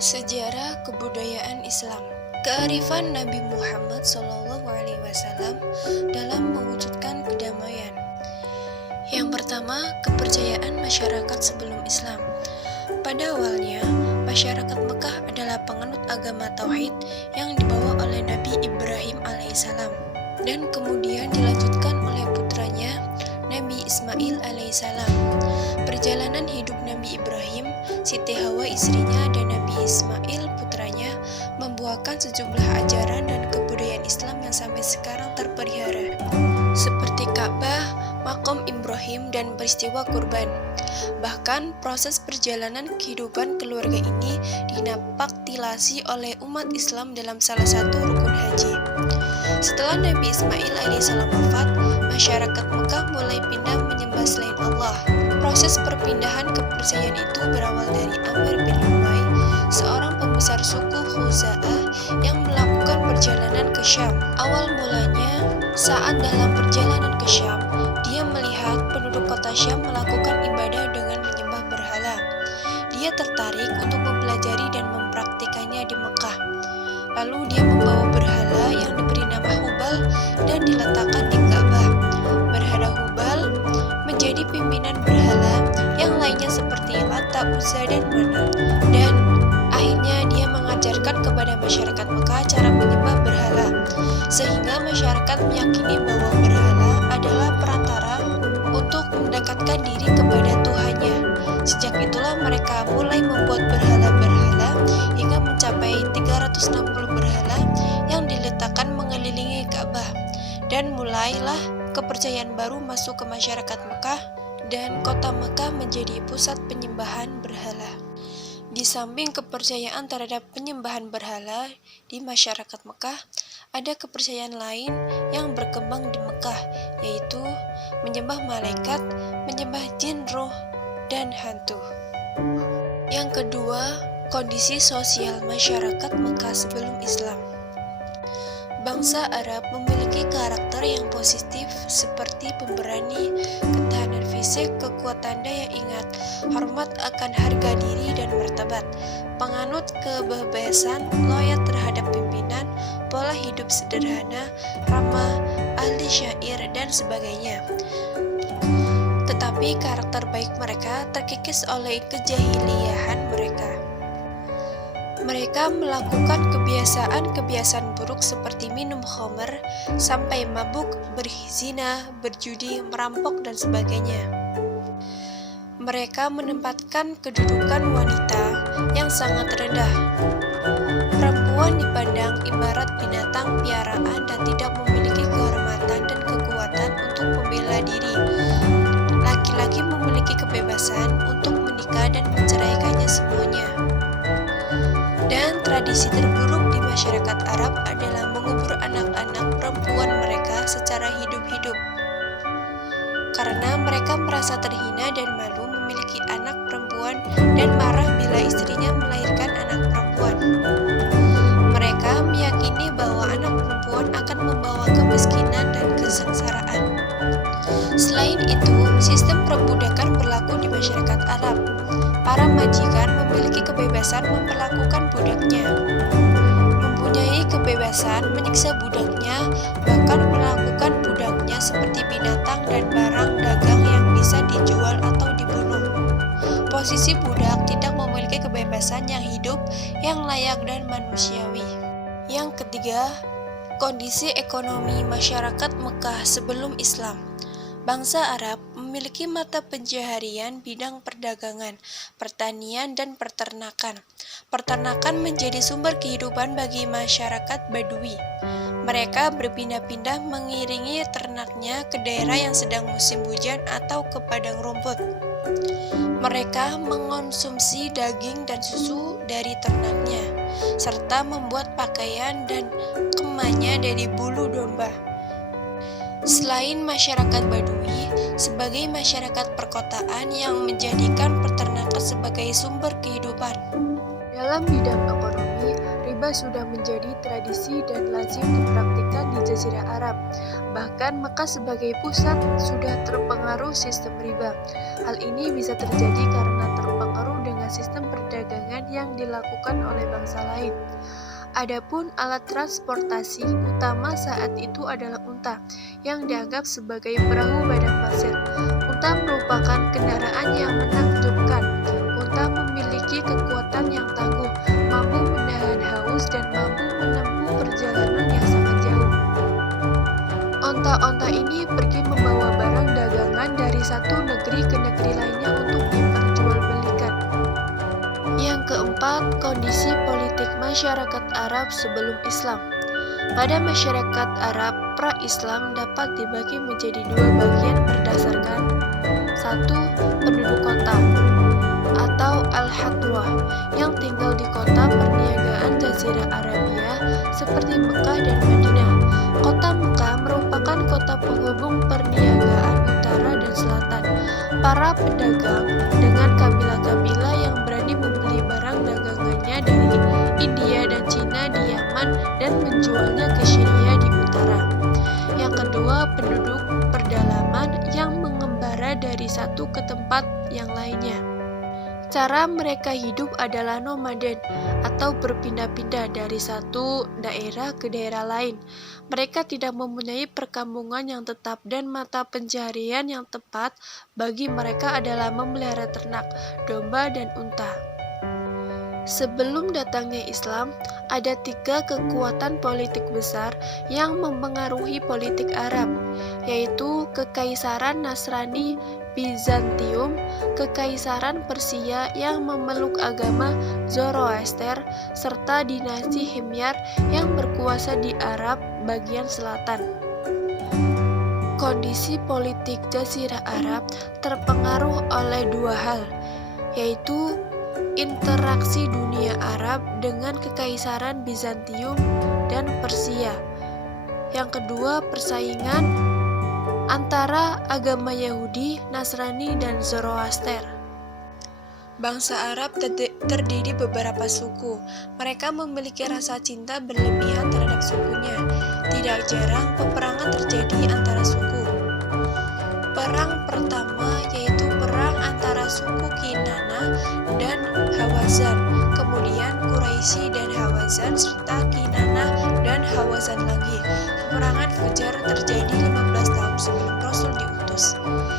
Sejarah kebudayaan Islam. Kearifan Nabi Muhammad SAW dalam mewujudkan kedamaian. Yang pertama, kepercayaan masyarakat sebelum Islam. Pada awalnya, masyarakat Mekah adalah penganut agama Tauhid yang dibawa oleh Nabi Ibrahim alaihissalam dan kemudian dilanjutkan oleh putranya Nabi Ismail alaihissalam. Perjalanan hidup Nabi Ibrahim, Siti Hawa istrinya, dan Nabi Ismail putranya membuahkan sejumlah ajaran dan kebudayaan Islam yang sampai sekarang terpelihara, seperti Ka'bah, Maqam Ibrahim, dan peristiwa kurban. Bahkan proses perjalanan kehidupan keluarga ini dinapaktilasi oleh umat Islam dalam salah satu rukun haji. Setelah Nabi Ismail alaihissalam wafat, masyarakat Mekah mulai pindah menyembah selain Allah. Proses perpindahan kepercayaan itu berawal dari Amir bin Luwai, seorang pembesar suku Khuza'ah yang melakukan perjalanan ke Syam. Awal mulanya, saat dalam perjalanan ke Syam, dia melihat penduduk kota Syam melakukan ibadah dengan menyembah berhala. Dia tertarik untuk mempelajari dan mempraktikannya di Mekah. Lalu dia membawa berhala yang diberi nama Hubal dan diletakkan di Ka'bah. Berhala Hubal menjadi pimpinan berhala yang lainnya seperti Lata, Uzza, dan Manat. Dan akhirnya dia mengajarkan kepada masyarakat Mekah cara menyembah berhala, sehingga masyarakat meyakini bahwa berhala adalah perantara untuk mendekatkan diri kepada Tuhannya. Sejak itulah mereka mulai membuat berhala-berhala hingga mencapai 360 berhala yang diletakkan mengelilingi Ka'bah. Dan mulailah kepercayaan baru masuk ke masyarakat Mekah dan kota Mekah menjadi pusat penyembahan berhala. Di samping kepercayaan terhadap penyembahan berhala di masyarakat Mekah, ada kepercayaan lain yang berkembang di Mekah, yaitu menyembah malaikat, menyembah jin, roh, dan hantu. Yang kedua, kondisi sosial masyarakat Mekah sebelum Islam. Bangsa Arab memiliki karakter yang positif seperti pemberani, ketahanan fisik, kekuatan daya ingat, hormat akan harga diri dan martabat, penganut kebebasan, loyal terhadap pimpinan, pola hidup sederhana, ramah, ahli syair, dan sebagainya. Tetapi karakter baik mereka terkikis oleh kejahiliahan mereka. Mereka melakukan kebiasaan-kebiasaan buruk seperti minum khamr, sampai mabuk, berzina, berjudi, merampok, dan sebagainya. Mereka menempatkan kedudukan wanita yang sangat rendah. Perempuan dipandang ibarat binatang piaraan dan tidak memiliki kehormatan dan kekuatan untuk membela diri. Laki-laki memiliki kebebasan untuk menikah dan menceraikannya semuanya. Dan tradisi terburuk di masyarakat Arab adalah mengubur anak-anak perempuan mereka secara hidup-hidup. Karena mereka merasa terhina dan malu memiliki anak perempuan dan marah bila istrinya melahirkan anak perempuan. Mereka meyakini bahwa anak perempuan akan membawa kemiskinan dan kesengsaraan. Selain itu, sistem perbudakan berlaku di masyarakat Arab. Para majikan memiliki kebebasan memperlakukan budaknya, mempunyai kebebasan menyiksa budaknya, bahkan melakukan budaknya seperti binatang dan barang dagang yang bisa dijual atau dibunuh. Posisi budak tidak memiliki kebebasan yang hidup, yang layak dan manusiawi. Yang ketiga, kondisi ekonomi masyarakat Mekah sebelum Islam. Bangsa Arab memiliki mata pencaharian bidang perdagangan, pertanian, dan peternakan. Peternakan menjadi sumber kehidupan bagi masyarakat Badui. Mereka berpindah-pindah mengiringi ternaknya ke daerah yang sedang musim hujan atau ke padang rumput. Mereka mengonsumsi daging dan susu dari ternaknya, serta membuat pakaian dan kemahnya dari bulu domba. Selain masyarakat Badui, sebagai masyarakat perkotaan yang menjadikan peternakan sebagai sumber kehidupan. Dalam bidang ekonomi, riba sudah menjadi tradisi dan lazim dipraktikkan di Jazirah Arab. Bahkan Mekah sebagai pusat sudah terpengaruh sistem riba. Hal ini bisa terjadi karena terpengaruh dengan sistem perdagangan yang dilakukan oleh bangsa lain. Adapun alat transportasi utama saat itu adalah unta, yang dianggap sebagai perahu padang pasir. Unta merupakan kendaraan yang menakjubkan. Unta memiliki kekuatan yang tangguh, mampu menahan haus dan mampu menempuh perjalanan yang sangat jauh. Onta-onta ini pergi membawa barang dagangan dari satu negeri ke negeri lainnya untuk diperjualbelikan. Yang keempat, kondisi politik masyarakat Arab sebelum Islam. Pada masyarakat Arab pra-Islam dapat dibagi menjadi dua bagian berdasarkan: satu, penduduk kota atau al-hadwah yang tinggal di kota perniagaan Jazirah Arabia seperti Mekah dan Madinah. Kota Mekah merupakan kota penghubung perniagaan utara dan selatan. Para pedagang dengan kabilah-kabilah yang berani membeli barang dagangannya dari India dan Cina di Yaman dan menjualnya ke Syria di utara. Yang kedua, penduduk pedalaman yang mengembara dari satu ke tempat yang lainnya. Cara mereka hidup adalah nomaden atau berpindah-pindah dari satu daerah ke daerah lain. Mereka tidak mempunyai perkampungan yang tetap dan mata pencaharian yang tepat bagi mereka adalah memelihara ternak, domba, dan unta. Sebelum datangnya Islam, ada tiga kekuatan politik besar yang mempengaruhi politik Arab, yaitu Kekaisaran Nasrani Bizantium, Kekaisaran Persia yang memeluk agama Zoroaster, serta dinasti Himyar yang berkuasa di Arab bagian selatan. Kondisi politik Jazirah Arab terpengaruh oleh dua hal, yaitu interaksi dunia Arab dengan Kekaisaran Bizantium dan Persia. Yang kedua, persaingan antara agama Yahudi, Nasrani, dan Zoroaster. Bangsa Arab terdiri beberapa suku. Mereka memiliki rasa cinta berlebihan terhadap sukunya. Tidak jarang peperangan terjadi antara suku. Perang pertama yaitu perang antara suku Kinana dan Hawazan, kemudian Quraisy dan Hawazan, serta Kinana dan Hawazan lagi. Peperangan Fajar terjadi 15 tahun sebelum Rasul diutus.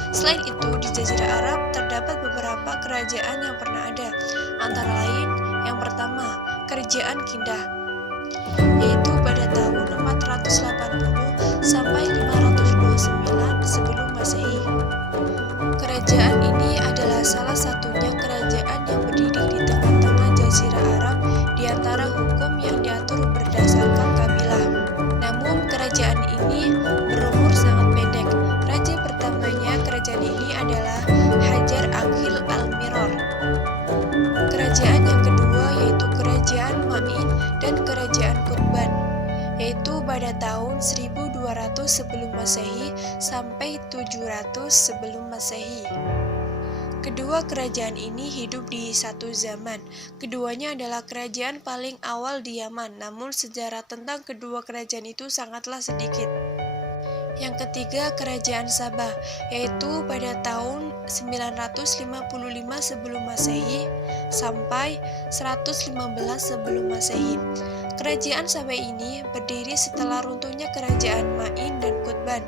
Selain itu, di Jazirah Arab terdapat beberapa kerajaan yang pernah ada, antara lain yang pertama, Kerajaan Kindah, yaitu pada tahun 480 sampai 529 sebelum Masehi. Kerajaan ini adalah salah satunya kerajaan yang berdiri di tengah-tengah Jazirah Arab di antara hukum yang diatur berdasarkan kabilah. Namun kerajaan ini berumur sangat pendek. Raja pertamanya kerajaan ini adalah Hajar Aqil al-Miror. Kerajaan yang kedua yaitu Kerajaan Ma'in dan Kerajaan Qutban, yaitu pada tahun 1200 sebelum Masehi sampai 700 sebelum Masehi. Kedua kerajaan ini hidup di satu zaman. Keduanya adalah kerajaan paling awal di Yaman, namun sejarah tentang kedua kerajaan itu sangatlah sedikit. Yang ketiga, Kerajaan Sabah, yaitu pada tahun 955 sebelum Masehi sampai 115 sebelum Masehi. Kerajaan Sabah ini berdiri setelah runtuhnya Kerajaan Ma'in dan Qutban.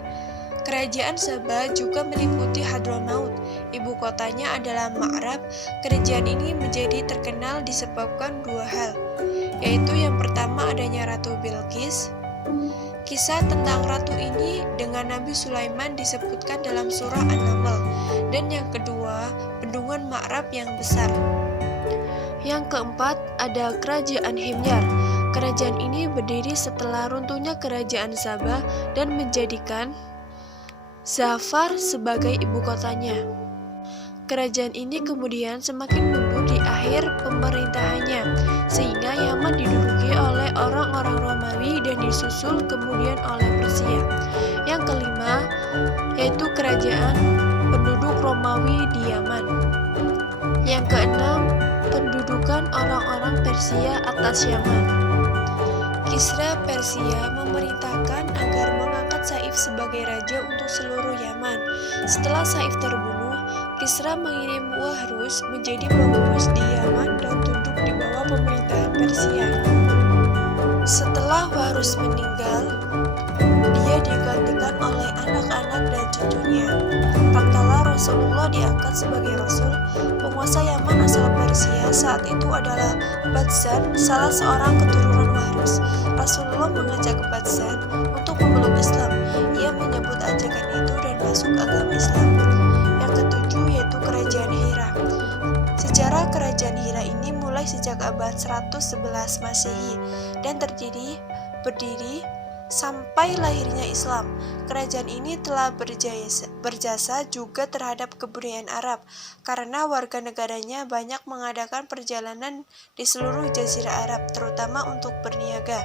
Kerajaan Sabah juga meliputi Hadramaut, ibu kotanya adalah Ma'rab. Kerajaan ini menjadi terkenal disebabkan dua hal, yaitu yang pertama adanya Ratu Bilqis. Kisah tentang ratu ini dengan Nabi Sulaiman disebutkan dalam surah An-Naml. Dan yang kedua, bendungan Ma'rab yang besar. Yang keempat, ada Kerajaan Himyar. Kerajaan ini berdiri setelah runtuhnya Kerajaan Sabah dan menjadikan Zafar sebagai ibu kotanya. Kerajaan ini kemudian semakin mundur di akhir pemerintahannya, sehingga Yaman diduduki oleh orang-orang Romawi dan disusul kemudian oleh Persia. Yang kelima, yaitu kerajaan penduduk Romawi di Yaman. Yang keenam, pendudukan orang-orang Persia atas Yaman. Kisra Persia memerintahkan agar mengangkat Saif sebagai raja untuk seluruh Yaman. Setelah Saif terbunuh, Kisra mengirim Wahrus menjadi pengurus di Yaman dan tunduk di bawah pemerintahan Persia. Setelah Wahrus meninggal, dia digantikan oleh anak-anak dan cucunya. Tatkala Rasulullah diangkat sebagai Rasul, penguasa Yaman asal Persia saat itu adalah Badzan, salah seorang keturunan Wahrus. Rasulullah mengajak Badzan untuk memeluk Islam. Ia menyambut ajakan itu dan masuk agama Islam. Yang ketujuh yaitu Kerajaan Hira. Sejarah Kerajaan Hira ini mulai sejak abad 111 Masehi dan berdiri sampai lahirnya Islam. Kerajaan ini telah berjasa juga terhadap kebudayaan Arab karena warga negaranya banyak mengadakan perjalanan di seluruh Jazirah Arab, terutama untuk berniaga.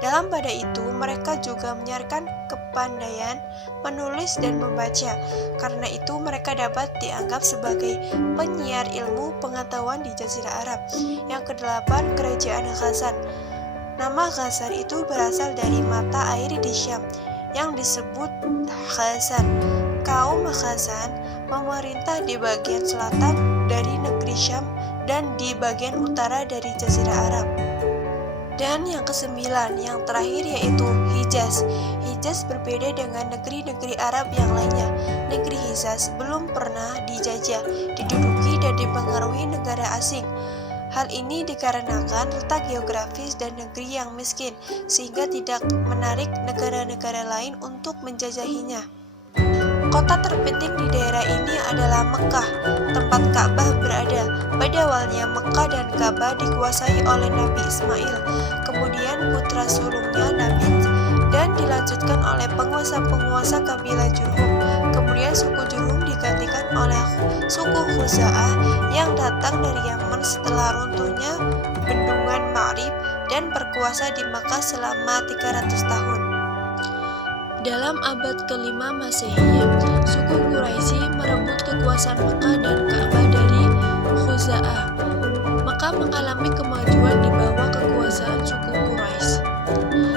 Dalam pada itu, mereka juga menyiarkan kepandaian menulis dan membaca. Karena itu, mereka dapat dianggap sebagai penyiar ilmu pengetahuan di Jazirah Arab. Yang kedelapan, Kerajaan Ghazan. Nama Ghazan itu berasal dari mata air di Syam yang disebut Ghazan. Kaum Ghazan memerintah di bagian selatan dari negeri Syam dan di bagian utara dari Jazirah Arab. Dan yang kesembilan, yang terakhir yaitu Hijaz. Hijaz berbeda dengan negeri-negeri Arab yang lainnya. Negeri Hijaz belum pernah dijajah, diduduki dan dipengaruhi negara asing. Hal ini dikarenakan letak geografis dan negeri yang miskin, sehingga tidak menarik negara-negara lain untuk menjajahinya. Kota terpenting di daerah ini adalah Mekah, tempat Ka'bah berada. Pada awalnya Mekah dan Ka'bah dikuasai oleh Nabi Ismail, kemudian putra sulungnya Nabi, dan dilanjutkan oleh penguasa-penguasa kabilah Jurhum. Kemudian suku Jurhum digantikan oleh suku Khuza'ah yang datang dari Yaman setelah runtuhnya bendungan Ma'rib dan berkuasa di Makkah selama 300 tahun. Dalam abad ke-5 Masehi, suku Quraisy merebut kekuasaan Makkah dan Ka'bah dari Khuza'ah. Makkah mengalami kemajuan di bawah kekuasaan suku Quraisy.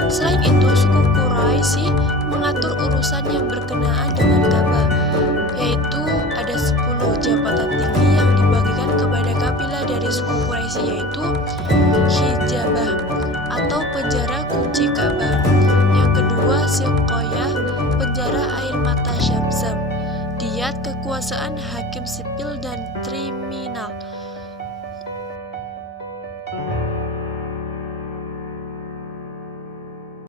Selain itu, suku Quraisy mengatur urusan yang berkenaan dengan Ka'bah, yaitu ada 10 jabatan tinggi yang dibagikan kepada kabilah dari suku Quraisy, yaitu Hijabah atau penjara kunci Ka'bah. Yang kedua, Siqoyah, penjara air mata Zamzam. Diyat, kekuasaan hakim sipil dan kriminal.